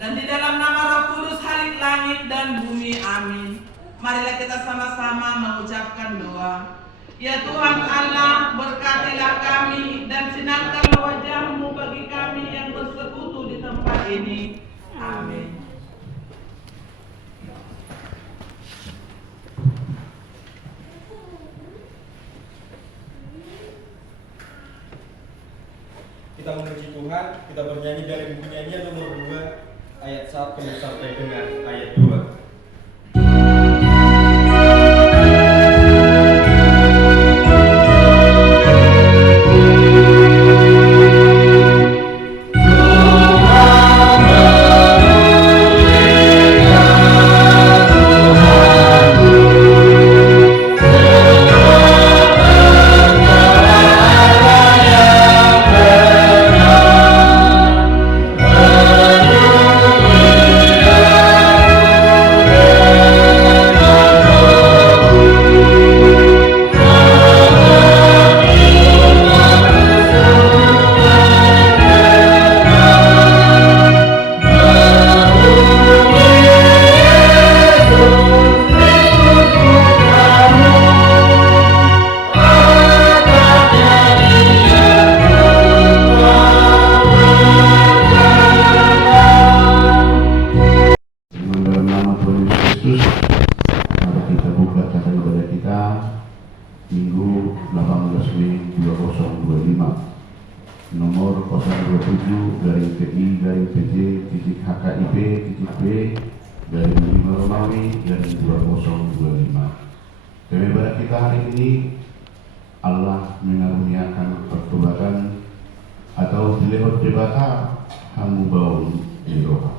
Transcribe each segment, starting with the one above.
Dan di dalam nama Roh Kudus halik langit dan bumi, amin. Marilah kita sama-sama mengucapkan doa. Ya Tuhan Allah, berkatilah kami dan sinarkanlah wajah-Mu bagi kami yang bersekutu di tempat ini. Amin. Kita memuji Tuhan, kita bernyanyi dari buku nyanyian nomor 2 ayat 1 sampai dengan ayat 2. Minggu 18 Mei 2025 nomor 027-PI-PJ-HKIP-B Romawi-2025. Tema ibadah kita hari ini, Allah mengaruniakan pertobatan atau dilewat debata hamu baun iroha.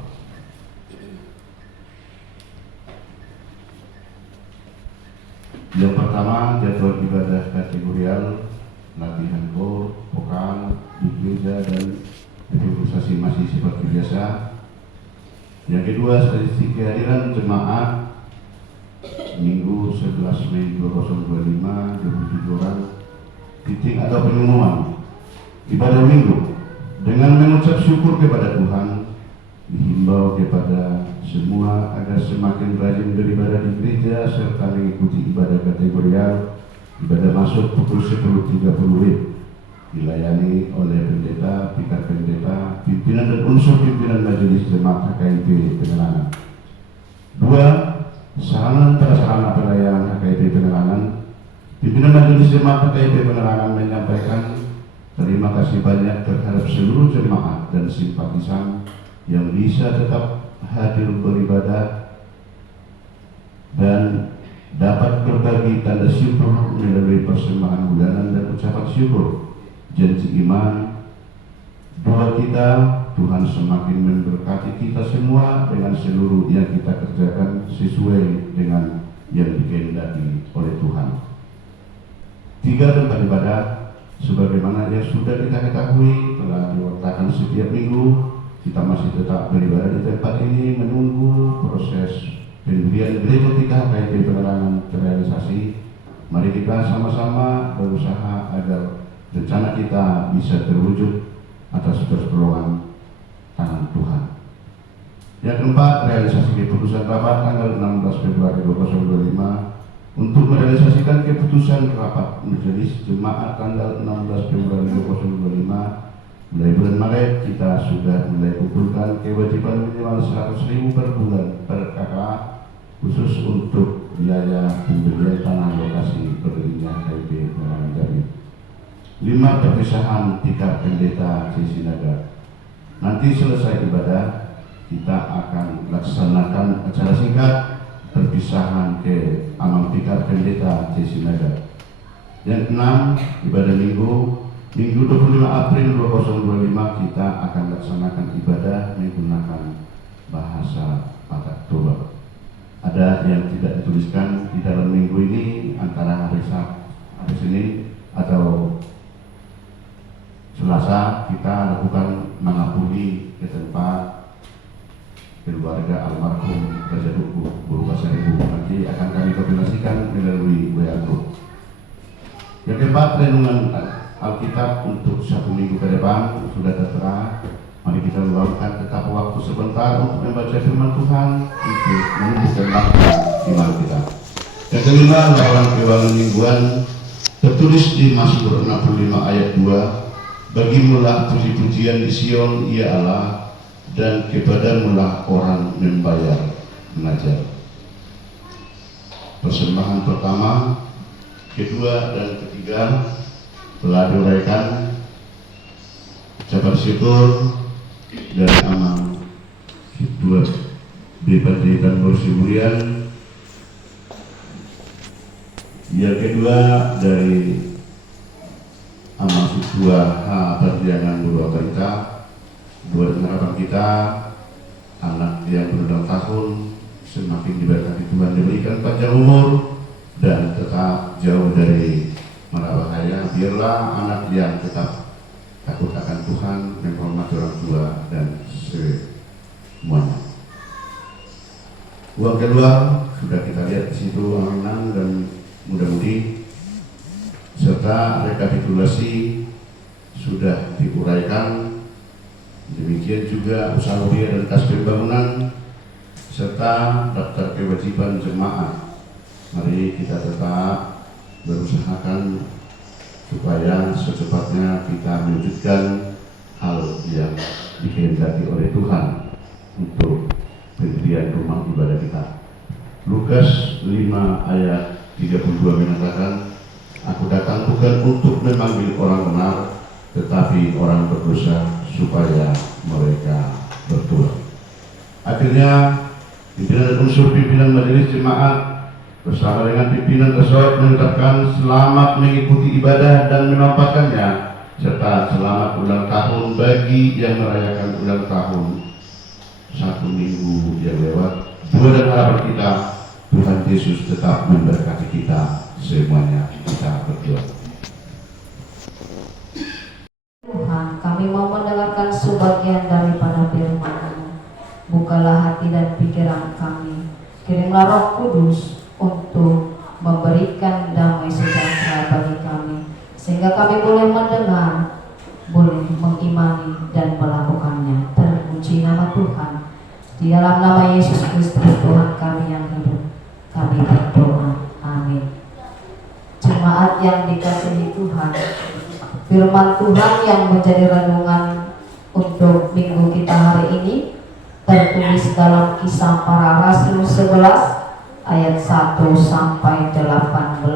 Yang pertama, jadwal ibadah kategorial, latihan kor, vokal di gereja dan improvisasi masih seperti biasa. Yang kedua, statistik kehadiran jemaat Minggu 11 Mei 2025 27 orang. Titik atau pengumuman ibadah Minggu dengan mengucap syukur kepada Tuhan, dihimbau kepada semua agar semakin rajin beribadah di gereja serta mengikuti ibadah kategorial. Ibadah masuk pukul 10.30 dilayani oleh pendeta, pikar pendeta, pimpinan dan unsur pimpinan majelis jemaat HKIP Penerangan. 2. Sarana prasarana pelayanan HKIP Penerangan. Pimpinan majelis jemaat HKIP Penerangan menyampaikan terima kasih banyak terhadap seluruh jemaat dan simpatisan yang bisa tetap hadir beribadah dan dapat berbagi tanda syukur melalui persembahan bulanan dan ucapan syukur. Janji iman bahwa Tuhan semakin memberkati kita semua dengan seluruh yang kita kerjakan sesuai dengan yang dikehendaki oleh Tuhan. 3. Tempat ibadah sebagaimana yang sudah kita ketahui telah diwartakan setiap minggu. Kita masih tetap beribadah di tempat ini menunggu proses pendirian gereja kita HKIP Penerangan terrealisasi. Mari kita sama-sama berusaha agar rencana kita bisa terwujud atas pertolongan tangan Tuhan. Yang keempat, realisasi keputusan rapat tanggal 16 Februari 2025 untuk merealisasikan keputusan rapat majelis jemaat tanggal 16 Februari 2025. Mulai bulan Maret kita sudah mulai kumpulkan kewajiban minimal 100.000 per bulan per kakak khusus untuk biaya pembelian tanah lokasi berdirinya HKIP Penerangan Jambi. 5. Perpisahan tikar pendeta Cisinaga. Nanti selesai ibadah kita akan laksanakan acara singkat perpisahan ke Amang Tikar Pendeta Cisinaga. Yang 6. Ibadah Minggu 25 April 2025 kita akan laksanakan ibadah menggunakan bahasa Batak Toba. Ada yang tidak dituliskan di dalam minggu ini antara hari Senin atau Selasa kita lakukan mengabdi ke tempat keluarga almarhum Raja Duku Guru Bahasa Ibu. Nanti akan kami koordinasikan melalui WA Group. Yang keempat, renungan Alkitab untuk 1 minggu ke depan sudah tertera. Mari kita luangkan tetap waktu sebentar untuk membaca firman Tuhan, untuk menumbuhkan bangkit iman kita. Yang kelima, lawan keuangan mingguan tertulis di Mazmur 65 ayat 2, bagimulah puji-pujian di Sion, ya Allah, dan kepadamulah orang membayar mengajar. Persembahan pertama, kedua, dan ketiga telah diuraikan. Ucapan syukur dari amal kedua dibandingkan Bursibulian. Yang kedua dari amal kedua perjalanan dua kita, dua harapan kita, anak yang berulang tahun semakin diberkati Tuhan, diberikan panjang umur dan tetap jauh dari mara bahaya. Biarlah anak yang tetap takut akan Tuhan, menghormati orang tua dan semuanya. Uang kedua sudah kita lihat di situ, aminan dan mudah-mudi, serta rekapitulasi sudah diuraikan. Demikian juga usaha hunian dan kas pembangunan serta daftar kewajiban jemaat. Mari kita tetap berusahakan supaya secepatnya kita mewujudkan hal yang dikehendaki oleh Tuhan untuk pendirian rumah ibadah kita. Lukas 5 ayat 32 mengatakan, aku datang bukan untuk memanggil orang benar, tetapi orang berdosa supaya mereka bertobat. Akhirnya pimpinan dan unsur pimpinan majelis jemaat bersama dengan pimpinan resort mengucapkan selamat mengikuti ibadah dan menampakkannya, serta selamat ulang tahun bagi yang merayakan ulang tahun 1 minggu yang lewat. Doa dan harapan kita, Tuhan Yesus tetap memberkati kita semuanya. Kita berdoa. Tuhan, kami mau mendengarkan sebagian daripada firman-Mu. Bukalah hati dan pikiran kami. Kirimlah Roh Kudus untuk memberikan damai sejahtera bagi kami, sehingga kami boleh mendengar, boleh mengimani dan melakukannya. Terpuji nama Tuhan. Di dalam nama Yesus Kristus Tuhan kami yang hidup, kami berdoa. Amin. Jemaat yang dikasihi Tuhan, firman Tuhan yang menjadi renungan untuk minggu kita hari ini tertulis dalam Kisah Para Rasul 11 ayat 1 sampai 18.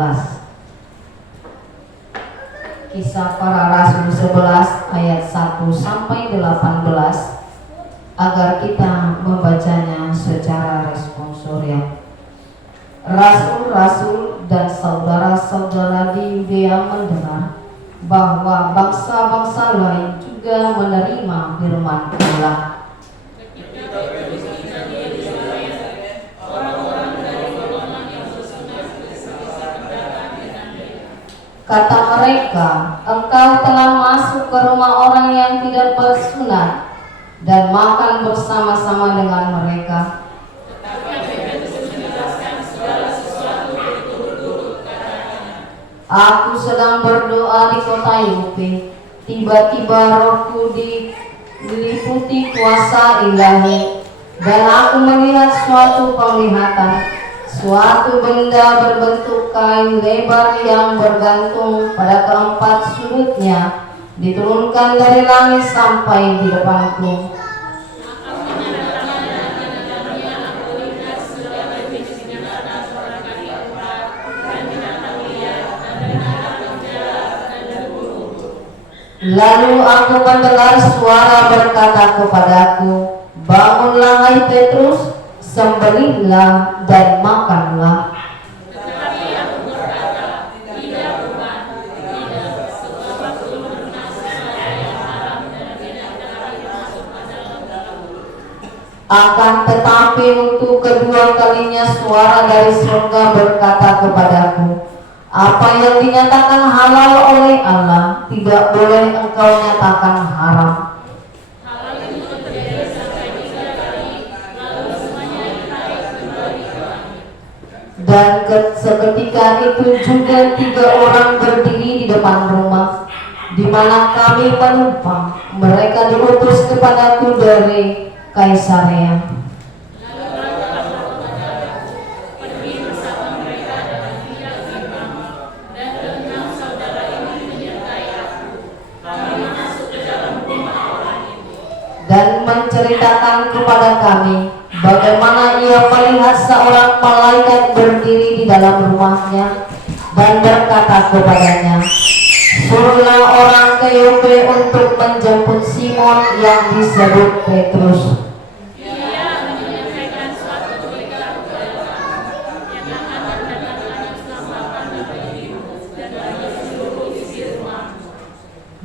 Kisah Para Rasul 11 ayat 1 sampai 18, agar kita membacanya secara responsorial. Rasul-rasul dan saudara-saudara di Yudea mendengar bahwa bangsa-bangsa lain juga menerima firman Allah. Kata mereka, engkau telah masuk ke rumah orang yang tidak bersunat dan makan bersama-sama dengan mereka. Aku sedang berdoa di kota Yope, tiba-tiba rohku diliputi kuasa ilahi, dan aku melihat suatu penglihatan. Suatu benda berbentuk kain lebar yang bergantung pada keempat sudutnya diturunkan dari langit sampai di depanku. Lalu aku mendengar suara berkata kepadaku, bangunlah hai Petrus, sembelihlah dan makanlah. Akan tetapi untuk kedua kalinya suara dari surga berkata kepadaku, apa yang dinyatakan halal oleh Allah tidak boleh engkau nyatakan haram. Dan seketika itu juga 3 orang berdiri di depan rumah di mana kami menumpang. Mereka diutus kepadaku dari Kaisarea. Dan menceritakan kepada kami bagaimana ia melihat seorang malaikat berdiri di dalam rumahnya dan berkata kepadanya, suruhlah orang ke Yope untuk menjemput Simon yang disebut Petrus.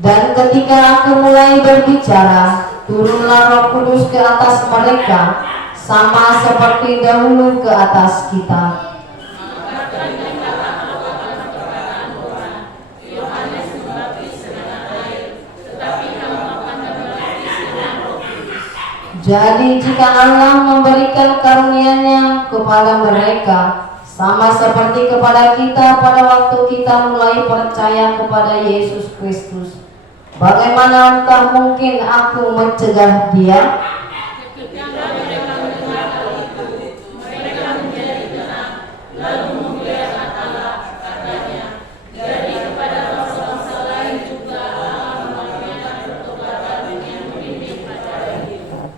Dan ketika aku mulai berbicara, turunlah Roh Kudus ke atas mereka, sama seperti dahulu ke atas kita. Jadi jika Allah memberikan karunia-Nya kepada mereka, sama seperti kepada kita pada waktu kita mulai percaya kepada Yesus Kristus, bagaimana entah mungkin aku mencegah dia?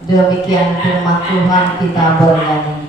Demikian firman Tuhan, kita bernyanyi.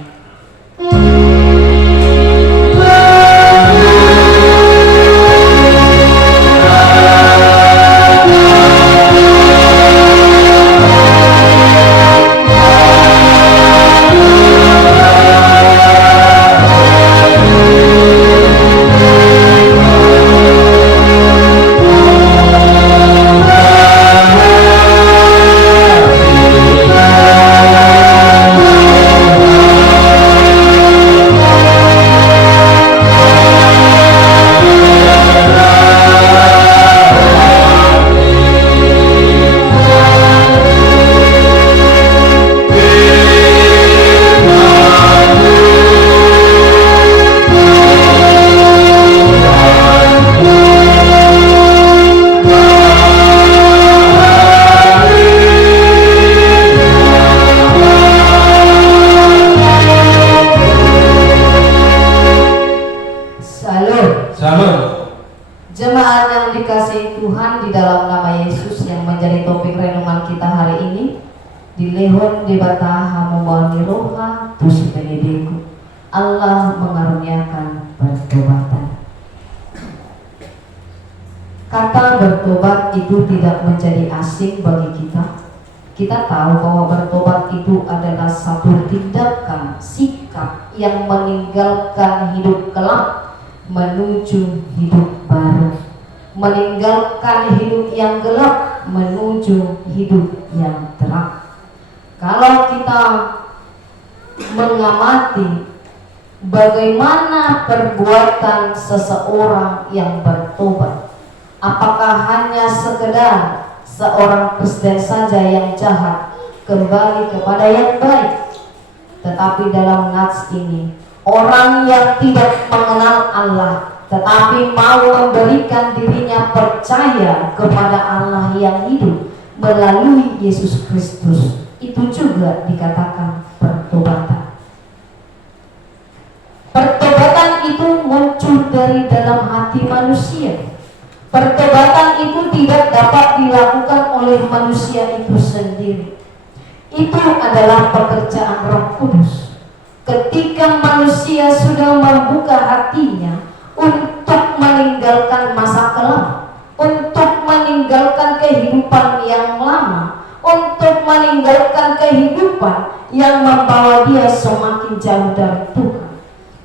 Jemaat yang dikasihi Tuhan, di dalam nama Yesus yang menjadi topik renungan kita hari ini, di lehon di bata hamumani roha tusi penediku, Allah mengaruniakan pertobatan. Kata bertobat itu tidak menjadi asing bagi kita. Kita tahu bahwa bertobat itu adalah satu tindakan, sikap yang meninggalkan hidup kelam menuju hidup baru, meninggalkan hidup yang gelap menuju hidup yang terang. Kalau kita mengamati bagaimana perbuatan seseorang yang bertobat, apakah hanya sekedar seorang Kristen saja yang jahat kembali kepada yang baik? Tetapi dalam nats ini, orang yang tidak mengenal Allah tetapi mau memberikan dirinya percaya kepada Allah yang hidup melalui Yesus Kristus, itu juga dikatakan pertobatan. Pertobatan itu muncul dari dalam hati manusia. Pertobatan itu tidak dapat dilakukan oleh manusia itu sendiri. Itu adalah pekerjaan Roh Kudus. Ketika manusia sudah membuka hatinya untuk meninggalkan masa kelam, untuk meninggalkan kehidupan yang lama, untuk meninggalkan kehidupan yang membawa dia semakin jauh dari Tuhan,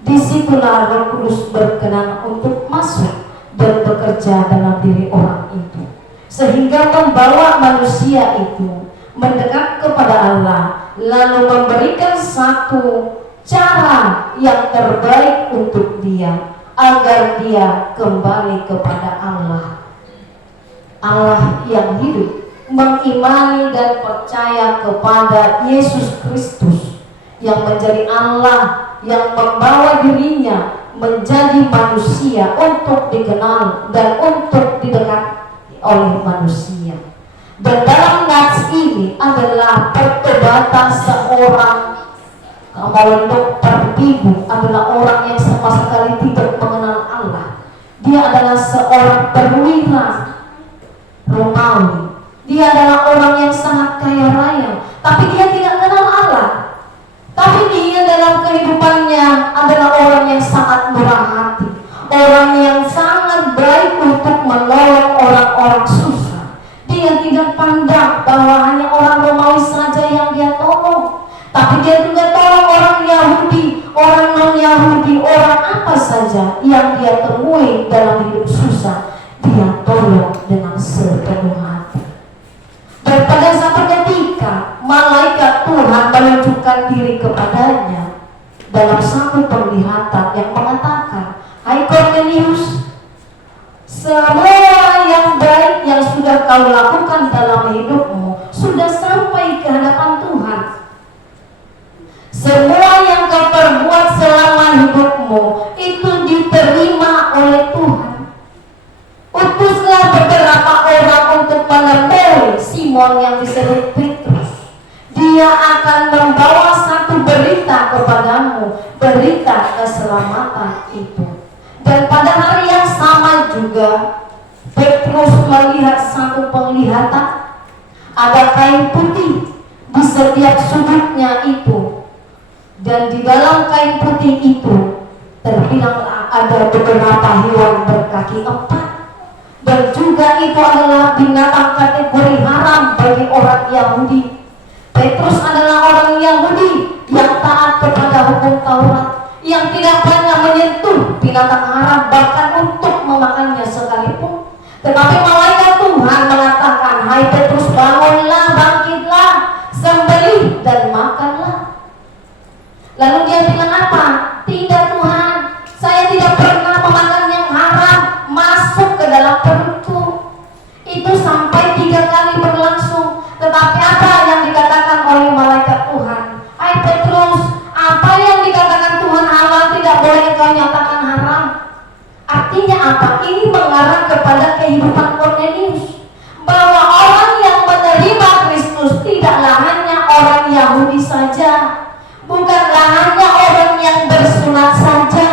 disitulah Roh Kudus berkenan untuk masuk dan bekerja dalam diri orang itu, sehingga membawa manusia itu mendekat kepada Allah, lalu memberikan satu cara yang terbaik untuk dia agar dia kembali kepada Allah, Allah yang hidup, mengimani dan percaya kepada Yesus Kristus yang menjadi Allah, yang membawa dirinya menjadi manusia untuk dikenal dan untuk didekati oleh manusia. Dan dalam nats ini adalah pertobatan seorang Dokter Ibu adalah orang yang sama sekali tidak mengenal Allah. Dia adalah seorang perwira Romawi. Dia adalah orang yang sangat kaya raya, tapi dia tidak mengenal Allah. Tapi dia dalam kehidupannya adalah orang yang sangat murah hati, orang yang sangat baik untuk menolong orang-orang susah. Dia tidak pandang bahwa hanya orang Romawi saja yang dia tolong, tapi dia juga tolong orang Yahudi, orang non-Yahudi, orang apa saja yang dia temui dalam hidup susah, dia tolong dengan sepenuh hati. Dan pada saat ketika malaikat Tuhan menunjukkan diri kepadanya dalam satu penglihatan yang mengatakan, "Hai Cornelius, semua yang baik yang sudah kau lakukan dalam hidupmu sudah sampai ke hadapan Tuhan. Semua yang kau perbuat selama hidupmu itu diterima oleh Tuhan. Utuslah beberapa orang untuk menemui Simon yang disebut Petrus. Dia akan membawa satu berita kepadamu, berita keselamatan itu." Dan pada hari yang sama juga Petrus melihat satu penglihatan. Ada kain putih di setiap sudutnya itu, dan di dalam kain putih itu terbilang ada beberapa hewan berkaki 4, dan juga itu adalah binatang kategori haram bagi orang Yahudi. Petrus adalah orang Yahudi yang taat kepada hukum Taurat, yang tidak banyak menyentuh binatang haram bahkan untuk memakannya sekalipun. Tetapi malaikat Tuhan mengatakan, "Hai Petrus, bangunlah, bangkitlah, sembelih dan makanlah." Lalu dia bilang apa? "Tidak Tuhan, saya tidak pernah memakan yang haram masuk ke dalam perutku." Itu sampai 3 kali berlangsung. Tetapi apa yang dikatakan oleh malaikat Tuhan? "Hai Petrus, apa yang dikatakan Tuhan halal tidak boleh kau nyatakan haram." Artinya apa? Ini mengarah kepada kehidupan Cornelius, bahwa orang yang menerima Kristus tidaklah hanya orang Yahudi saja, bukanlah hanya orang yang bersunat saja,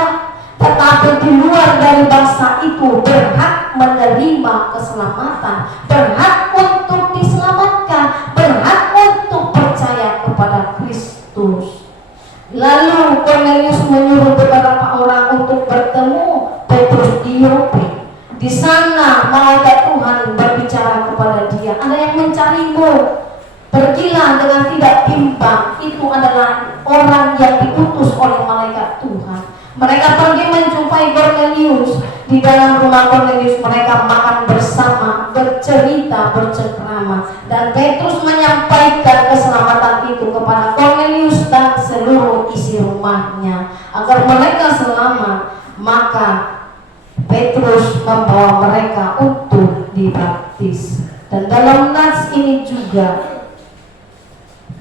tetapi di luar dari bangsa itu berhak menerima keselamatan, berhak untuk diselamatkan, berhak untuk percaya kepada Kristus. Lalu Cornelius menyuruh beberapa orang untuk bertemu Petrus di Yope. Di sana malaikat Tuhan berbicara kepada dia, "Ada yang mencarimu, pergilah dengan tidak bimbang." Itu adalah orang yang diutus oleh malaikat Tuhan. Mereka pergi menjumpai Cornelius. Di dalam rumah Cornelius mereka makan bersama, bercerita, bercengkrama, dan Petrus menyampaikan keselamatan itu kepada Cornelius dan seluruh isi rumahnya agar mereka selamat. Maka Petrus membawa mereka untuk dibaptis. Dan dalam nats ini juga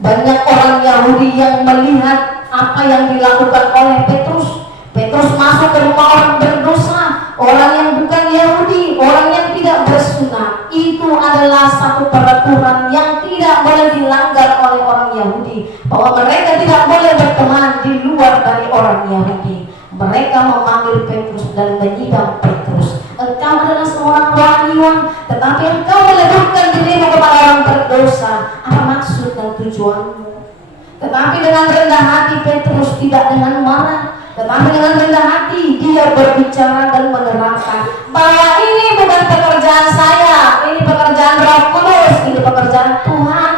banyak orang Yahudi yang melihat apa yang dilakukan oleh Petrus. Petrus masuk ke rumah orang berdosa, orang yang bukan Yahudi, orang yang tidak bersunat. Itu adalah satu peraturan yang tidak boleh dilanggar oleh orang Yahudi, bahwa mereka tidak boleh berteman di luar dari orang Yahudi. Mereka memanggil Petrus dan menyidang Petrus. "Engkau adalah seorang rohaniwan, tetapi engkau meledukkan dirimu kepada orang berdosa. Apa maksud dan tujuanmu?" Tetapi dengan rendah hati Petrus, tidak dengan marah, tetapi dengan rendah hati dia berbicara dan menerangkan bahwa ini bukan pekerjaan saya, ini pekerjaan Roh Kudus, ini pekerjaan Tuhan.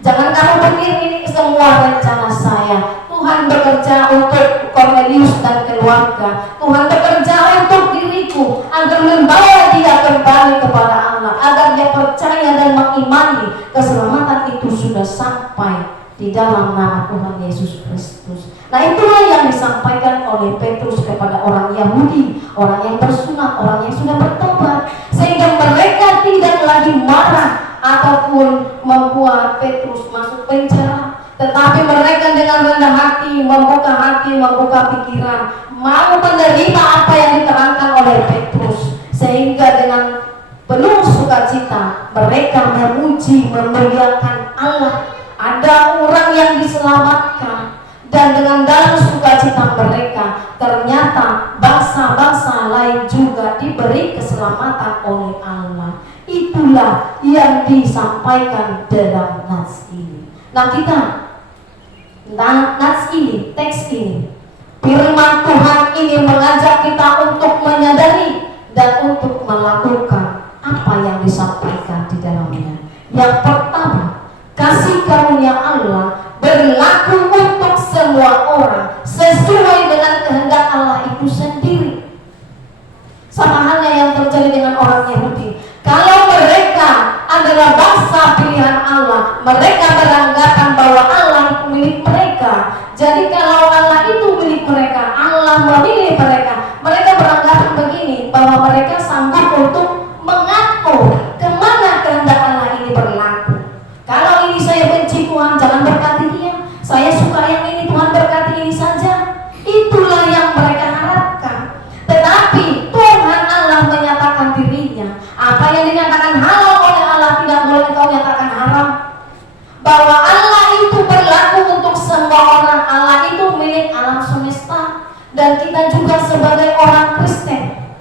Jangan kamu pikir ini semua rencana saya. Tuhan bekerja untuk Cornelius dan keluarga. Tuhan bekerja untuk diriku agar membawa dia kembali kepada Allah, agar dia percaya dan mengimani keselamatan itu sudah sampai di dalam nama Tuhan Yesus Kristus. Nah, itulah yang disampaikan oleh Petrus kepada orang Yahudi, orang yang bersunat, orang yang sudah bertobat, sehingga mereka tidak lagi marah ataupun membuat Petrus masuk penjara. Tetapi mereka dengan rendah hati, membuka pikiran, mau menerima apa yang diterangkan oleh Petrus, sehingga dengan penuh bersukacita, mereka memuji, memuliakan Allah. Ada orang yang diselamatkan, dan dengan dalam sukacita mereka ternyata bangsa-bangsa lain juga diberi keselamatan oleh Allah. Itulah yang disampaikan dalam nas ini. Nah, nas ini, teks ini, firman Tuhan ini mengajak kita untuk menyadari dan untuk melakukan apa yang disampaikan di dalamnya. Yang pertama, kasih karunia Allah berlaku untuk semua orang sesuai dengan kehendak Allah itu sendiri. Sama halnya yang terjadi dengan orang Yahudi. Kalau mereka adalah bangsa pilihan Allah, mereka beranggapan bahwa Allah itu milik mereka. Jadi kalau Allah itu milik mereka, Allah memilih mereka, mereka beranggapan begini, bahwa mereka sanggup untuk mengatur kemana kehendak Allah ini berlaku. Kalau ini saya benci, Tuhan jangan berkati dia. Saya suka yang ini, Tuhan berkati ini saja. Itulah yang mereka harapkan. Tetapi Tuhan Allah menyatakan dirinya. Apa yang dinyatakan halal oleh Allah tidak boleh engkau nyatakan haram. Bahwa Allah itu berlaku untuk semua orang. Allah itu milik alam semesta. Dan kita juga sebagai orang Kristen,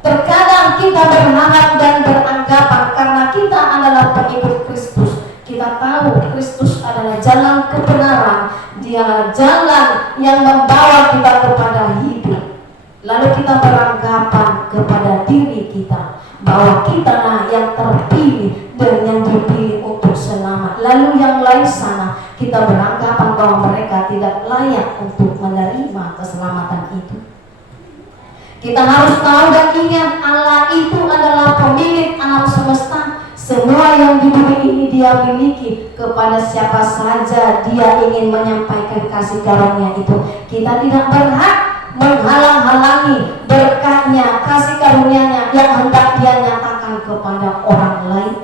terkadang kita berharap dan beranggapan karena kita adalah pengikut Kristus, kita tahu Kristus adalah jalan kebenaran, Dia jalan yang membawa kita kepada hidup. Lalu kita beranggapan kepada diri kita bahwa kita lah yang terpilih dan yang dipilih untuk selamat. Lalu yang lain sana kita beranggapan bahwa mereka tidak layak untuk menerima keselamatan itu. Kita harus tahu dan ingat, Allah itu adalah pemilik alam semesta. Semua yang di bumi ini Dia miliki. Kepada siapa saja Dia ingin menyampaikan kasih karunia itu. Kita tidak berhak menghalang-halangi berkatnya, kasih karunia-Nya yang hendak Dia nyatakan kepada orang lain.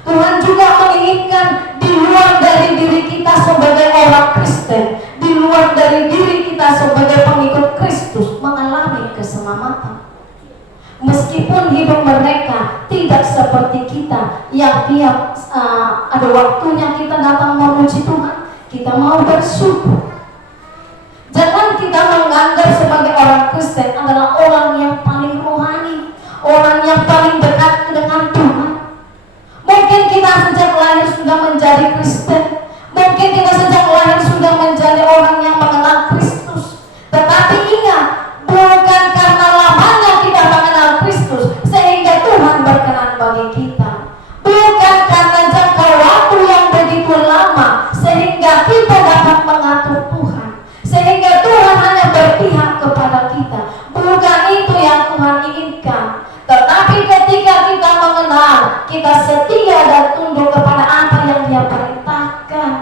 Tuhan juga menginginkan di luar dari diri kita sebagai orang Kristen, di luar dari diri kita sebagai pengikut Kristus, mengalami keselamatan. Meskipun hidup mereka tidak seperti kita yang tiap ada waktunya kita datang memuji Tuhan, kita mau bersyukur. Jangan kita menganggap sebagai orang Kristen adalah orang yang paling rohani, orang yang paling dekat dengan Tuhan. Mungkin kita sejak lahir sudah menjadi Kristen, mungkin kita sejak lahir sudah menjadi orang yang mengenal Kristus. Tetapi ingat, bukan karena lamanya kita mengenal Kristus sehingga Tuhan berkenan bagi kita. Bukan karena jangka waktu yang begitu lama sehingga kita dapat mengatur Tuhan, sehingga Tuhan hanya berpihak kepada kita. Bukan itu yang Tuhan inginkan. Tetapi ketika kita mengenal, kita setia dan tunduk kepada apa yang Dia perintahkan,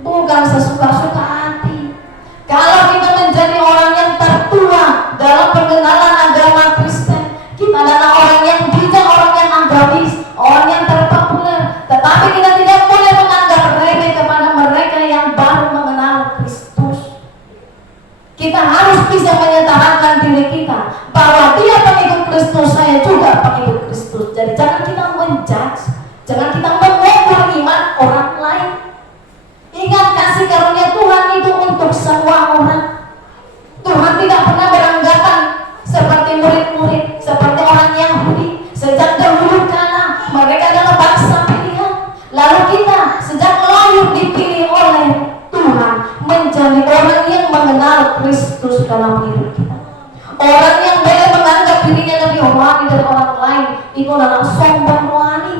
bukan sesuka-suka hati. Kalau kita menjadi orang yang tertua dalam pengenalan agama Kristen, kita adalah orang yang bijak, orang yang agamis, orang yang terpopuler. Tetapi kita tidak boleh menganggap remeh kepada mereka yang baru mengenal Kristus. Kita harus bisa menyatakan diri kita bahwa dia pengikut Kristus, saya juga pengikut Kristus. Jadi jangan kita menjudge, jangan kita mengukur iman orang lain. Ingat, kasih karunia Tuhan itu untuk semua orang. Tuhan tidak pernah beranggapan seperti murid-murid, seperti orang Yahudi. Sejak dahulu kala mereka adalah bangsa pilihan. Lalu kita sejak lahir dipilih oleh Tuhan menjadi orang yang mengenal Kristus dalam hidup kita. Orang yang boleh menganggap dirinya lebih rohani dari orang lain itu adalah sombong rohani.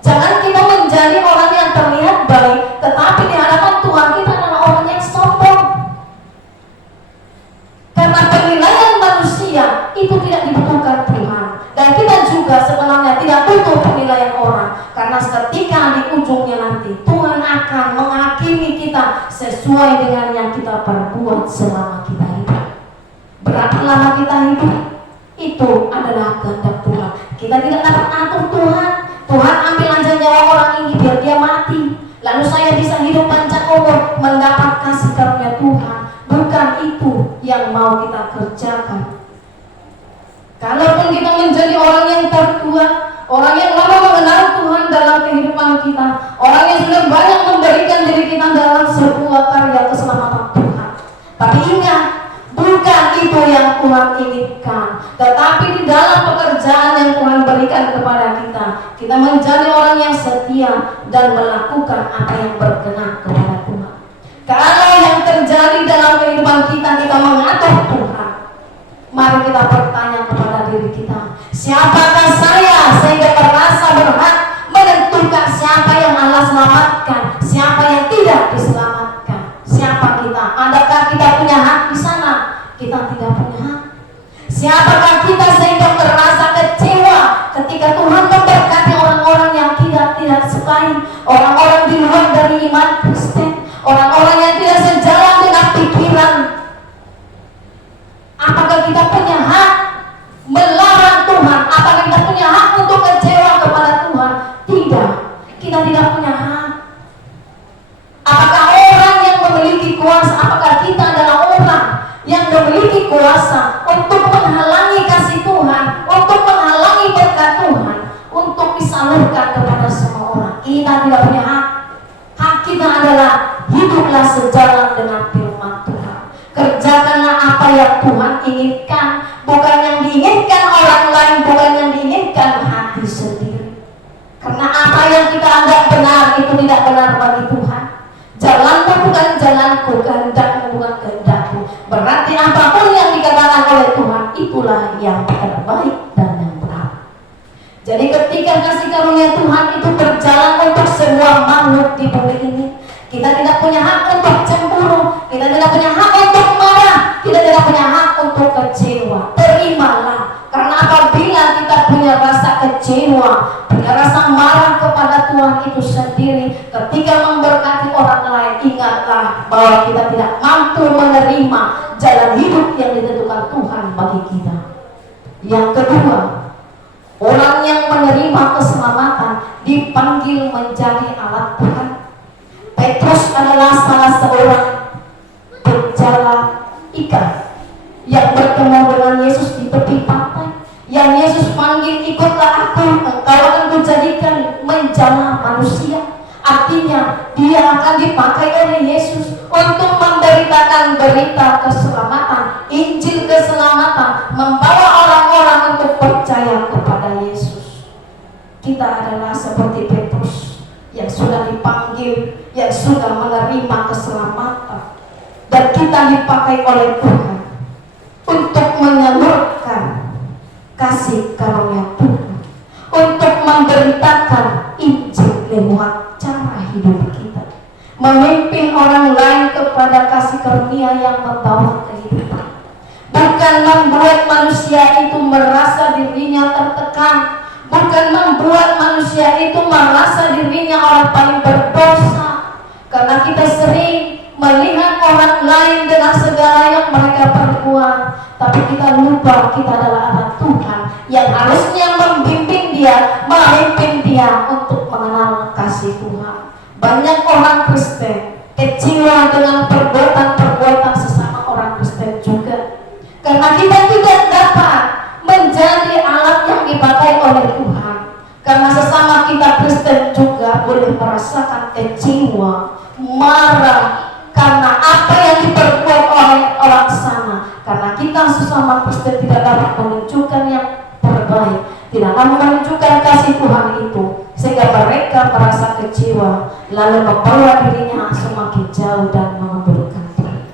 Jangan kita menjadi orang yang terlihat baik, tetapi di hadapan Tuhan kita adalah orang yang sombong. Karena penilaian manusia itu tidak dibutuhkan Tuhan. Dan kita juga sebenarnya tidak butuh penilaian orang. Karena ketika di ujungnya nanti Tuhan akan menghakimi kita sesuai dengan yang kita perbuat selama kita hidup. Berapa lama kita hidup, itu adalah kehendak Tuhan. Kita tidak dapat atur Tuhan. Tuhan ambil aja nyawa orang ini biar dia mati, lalu saya bisa hidup panjang umur mendapat kasih karunia Tuhan. Bukan itu yang mau kita kerjakan. Kalaupun kita menjadi orang yang tertua, Tuhan inginkan. Tetapi di dalam pekerjaan yang Tuhan berikan kepada kita, kita menjadi orang yang setia dan melakukan apa yang berkenan kepada Tuhan. Kalau yang terjadi dalam kehidupan kita, kita mengatur Tuhan, mari kita bertanya kepada diri kita, siapakah saya sehingga merasa berhak menentukan siapa yang Allah selamatkan, siapa yang tidak diselamatkan? Siapa kita? Adakah kita punya hak di sana? Kita tidak punya hak. Siapakah kita sehingga merasa kecewa ketika Tuhan memberkati orang-orang yang tidak sukai, orang-orang di luar dari iman Kristen, orang-orang yang tidak sejalan dengan pikiran? Apakah kita punya hak melarang Tuhan? Apakah kita punya hak untuk kecewa kepada Tuhan? Tidak, kita tidak punya hak. Apakah orang yang memiliki kuasa, apakah kita adalah orang yang memiliki kuasa untuk menghalangi kasih Tuhan, untuk menghalangi berkat Tuhan, untuk disalurkan kepada semua orang? Kita tidak punya hak. Hak kita adalah hiduplah sejalan dengan firman Tuhan. Kerjakanlah apa yang Tuhan inginkan, bukan yang diinginkan orang lain, bukan yang diinginkan hati sendiri. Karena apa yang kita anggap benar itu tidak benar bagi Tuhan. Jalanmu bukan jalanku, kehendakmu bukan kehendakku. Berarti apapun yang dikatakan oleh Tuhan, itulah yang terbaik dan yang benar. Jadi ketika kasih karunia Tuhan itu berjalan untuk semua makhluk di bumi ini, kita tidak punya hak untuk cemburu, kita tidak punya hak untuk marah, kita tidak punya hak untuk kecewa. Terimalah, karena apabila kita punya rasa kecewa, punya rasa marah kepada Tuhan itu sendiri, ketika memberkati orang lain, ingatlah bahwa kita tidak mampu menerima jalan hidup yang ditentukan Tuhan bagi kita. Yang kedua, orang yang menerima keselamatan dipanggil menjadi alat Tuhan. Petrus adalah salah seorang penjala ikan yang bertemu dengan Yesus di tepi pantai. Yang Yesus panggil, ikutlah aku, engkau akan kujadikan menjala manusia. Artinya dia akan dipakai oleh Yesus untuk memberitakan berita keselamatan, Injil keselamatan, membawa orang-orang untuk percaya kepada Yesus. Kita adalah seperti Petrus yang sudah dipanggil, yang sudah menerima keselamatan, dan kita dipakai oleh Tuhan untuk menyalurkan kasih karunia Tuhan, untuk memberitakan Injil lewat cara hidup kita, memimpin orang lain kepada kasih karunia yang membawa kehidupan, bukan membuat manusia itu merasa dirinya tertekan, bukan membuat manusia itu merasa dirinya orang paling berdosa. Karena kita sering melihat orang lain dengan segala yang mereka perbuat, tapi kita lupa kita adalah anak Tuhan yang harusnya membimbing dia, memimpin dia untuk mengenal kasih Tuhan. Banyak orang Kristen kecewa dengan perbuatan-perbuatan sesama orang Kristen juga, karena kita tidak dapat menjadi alat yang dipakai oleh Tuhan. Karena sesama kita Kristen juga boleh merasakan kecewa, marah karena apa yang diperbuat oleh orang sana. Karena kita sesama Kristen tidak dapat menunjukkan yang terbaik, tidak dapat menunjukkan kasih Tuhan itu, sehingga mereka merasa kecewa, lalu membawa dirinya semakin jauh dan mengundurkan diri.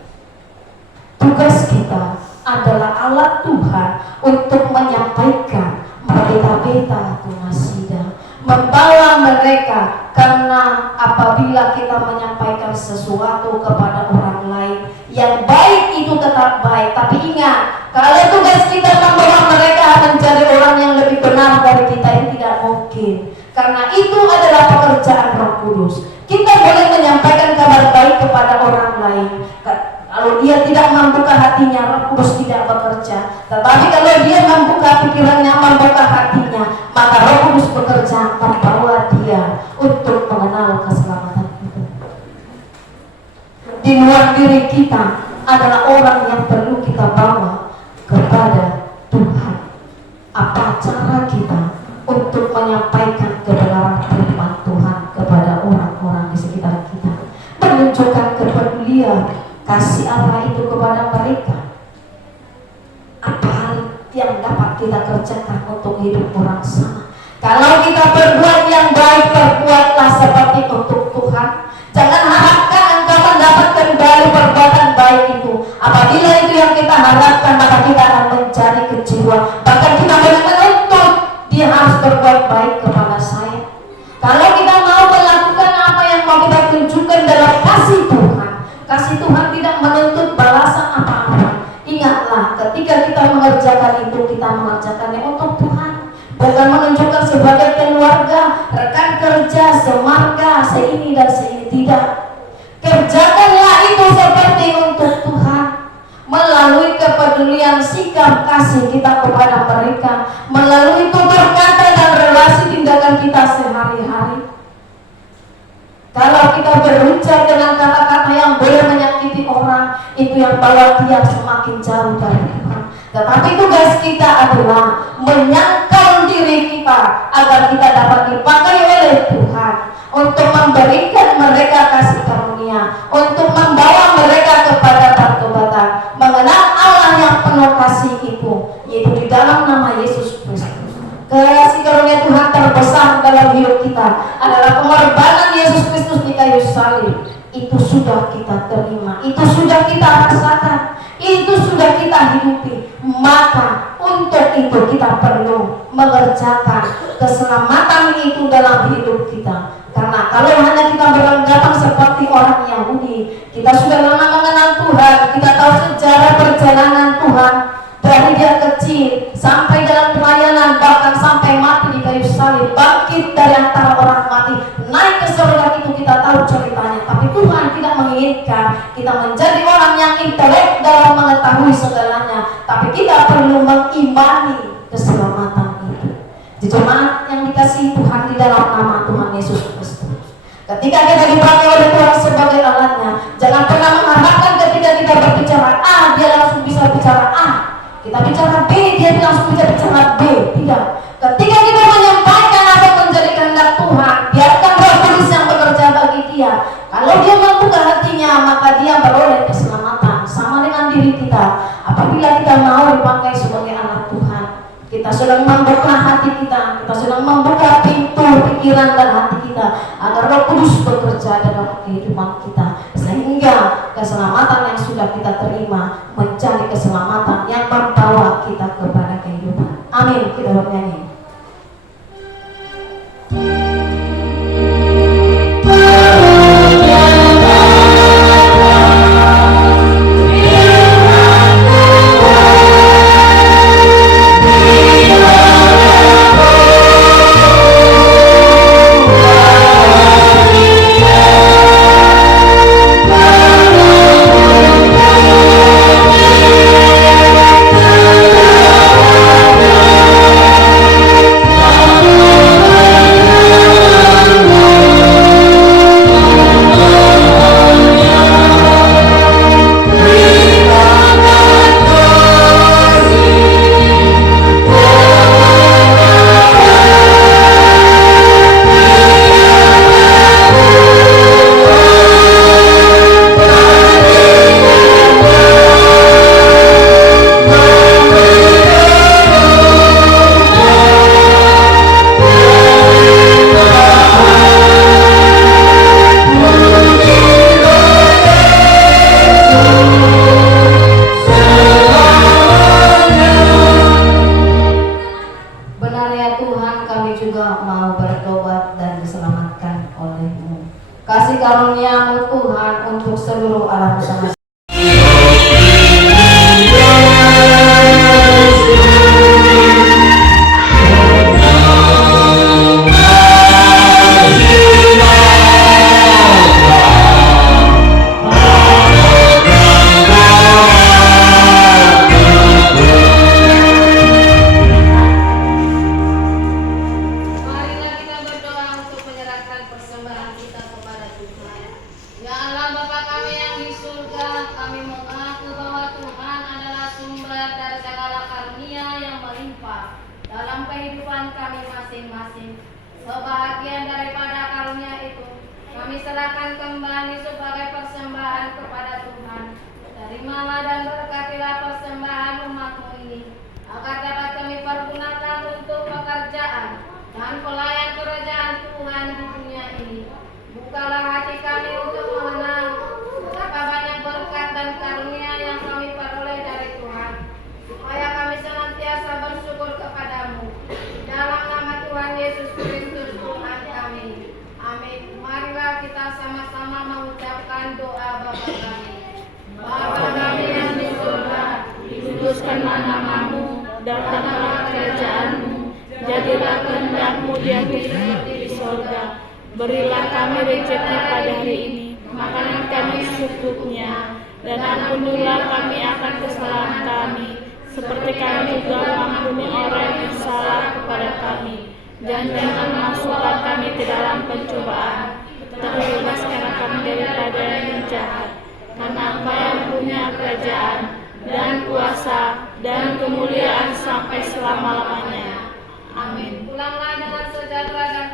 Tugas kita adalah alat Tuhan untuk menyampaikan berita-berita tunasida, membawa mereka. Karena apabila kita menyampaikan sesuatu kepada orang lain yang baik, itu tetap baik, tapi ingat, kalau tugas kita membawa mereka menjadi orang yang lebih benar dari kita, yang tidak mungkin. Karena itu adalah pekerjaan Roh Kudus. Kita boleh menyampaikan kabar baik kepada orang lain. Kalau dia tidak membuka hatinya, Roh Kudus tidak bekerja. Tetapi kalau dia membuka pikirannya, membuka hatinya, maka Roh Kudus bekerja membawa dia untuk mengenal keselamatan itu. Di luar diri kita adalah orang yang perlu kita bawa kepada Tuhan. Apa cara kita untuk menyampaikan kebenaran firman Tuhan kepada orang-orang di sekitar kita? Menunjukkan kepedulian kasih Allah itu kepada mereka. yang dapat kita kerjakan untuk hidup orang sana. Kalau kita berbuat yang baik, berbuatlah seperti untuk Tuhan. Jangan harapkan engkau mendapatkan baru perbuatan baik itu. Apabila itu yang kita harapkan, maka kita akan mencari kecewa. Bahkan kita menuntut dia harus berbuat baik kepada saya. Kalau kita mau melakukan apa yang mau kita tunjukkan dalam kasih Tuhan tidak menuntut balasan apa-apa. Ingatlah, ketika kita mengerjakan itu, kita mengerjakannya untuk Tuhan. Bukan menunjukkan sebagai keluarga, rekan kerja, semarga, seini dan seini. Tidak. Kerjakanlah itu seperti untuk Tuhan. Melalui kepedulian sikap kasih kita kepada mereka, melalui tutur kata dan relasi tindakan kita sehari-hari. Kalau kita berucap dengan kata-kata yang boleh menyakiti orang, itu yang bawa dia semakin jauh dari Tuhan. Tetapi tugas kita adalah menyangkal diri kita agar kita dapat dipakai oleh Tuhan untuk memberikan mereka kasih karunia, untuk membawa mereka kepada pertobatan, mengenal Allah yang penuh kasih itu, yaitu di dalam nama Yesus Kristus. Kasih karunia Tuhan terbesar dalam hidup kita adalah pengorbanan Yesus Kristus di kayu salib. Itu sudah kita terima, itu sudah kita rasakan, itu sudah kita hidupi. Maka untuk itu kita perlu mengerjakan keselamatan itu dalam hidup kita. Karena kalau hanya kita beranggapan seperti orang Yahudi, kita sudah lama mengenal Tuhan, kita tahu sejarah perjalanan Tuhan dari dia kecil sampai dalam pelayanan, bahkan sampai mati di kayu salib, bangkit dari antara orang mati, naik ke surga, itu kita tahu ceritanya. Tapi Tuhan tidak menginginkan kita menjadi orang yang intelek dalam mengetahui segalanya, tapi kita perlu mengimani keselamatan itu. Jemaat yang dikasihi Tuhan di dalam nama Tuhan Yesus Kristus, ketika kita dipakai oleh Tuhan sebagai alatnya, jangan pernah mengharapkan ketika kita berbicara A, dia langsung bisa bicara A. Kita bicara B, dia langsung bisa bicara B. Tidak. Ketika kita menyampaikan apa menjadi kehendak Tuhan, biarkan Roh Kudus yang bekerja bagi dia. Kalau dia membuka hatinya, maka dia beroleh keselamatan. Sama dengan diri kita. Apabila kita mau dipakai sebagai anak Tuhan, kita sedang membuka hati kita sedang membuka pintu pikiran dan hati kita agar Roh Kudus bekerja dalam kehidupan kita, sehingga keselamatan yang sudah kita terima menjadi keselamatan yang membawa kita kepada kehidupan. Amin. Kita bernyanyi. Kasih karunia-Mu Tuhan untuk seluruh alam semesta. Sebahagian daripada karunia itu kami serahkan kembali sebagai persembahan kepada Tuhan. Terimalah dan berkatilah persembahan umat-Mu ini, agar dapat Bukalah hati kami untuk mengenal betapa banyak berkat dan karunia yang kami peroleh dari Tuhan, supaya kami senantiasa bersyukur kepadamu. Dalam nama Tuhan Yesus Kristus Tuhan kami. Amin. Marilah kita sama-sama mengucapkan doa Bapa kami. Bapa kami yang di surga, dikuduskanlah namamu, datanglah kerajaanmu, jadilah kehendak-mu di atas seperti di surga. Berilah kami rezeki pada hari ini, makanan kami secukupnya, dan ampunilah kami akan kesalahan kami, seperti kami juga mengampuni orang yang salah kepada kami. Dan jangan masukkan kami ke dalam pencobaan, tetapi bebaskanlah kami daripada yang jahat. Karena Engkau yang punya kerajaan dan kuasa dan kemuliaan sampai selama-lamanya. Amin. Pulanglah dengan sejahtera dan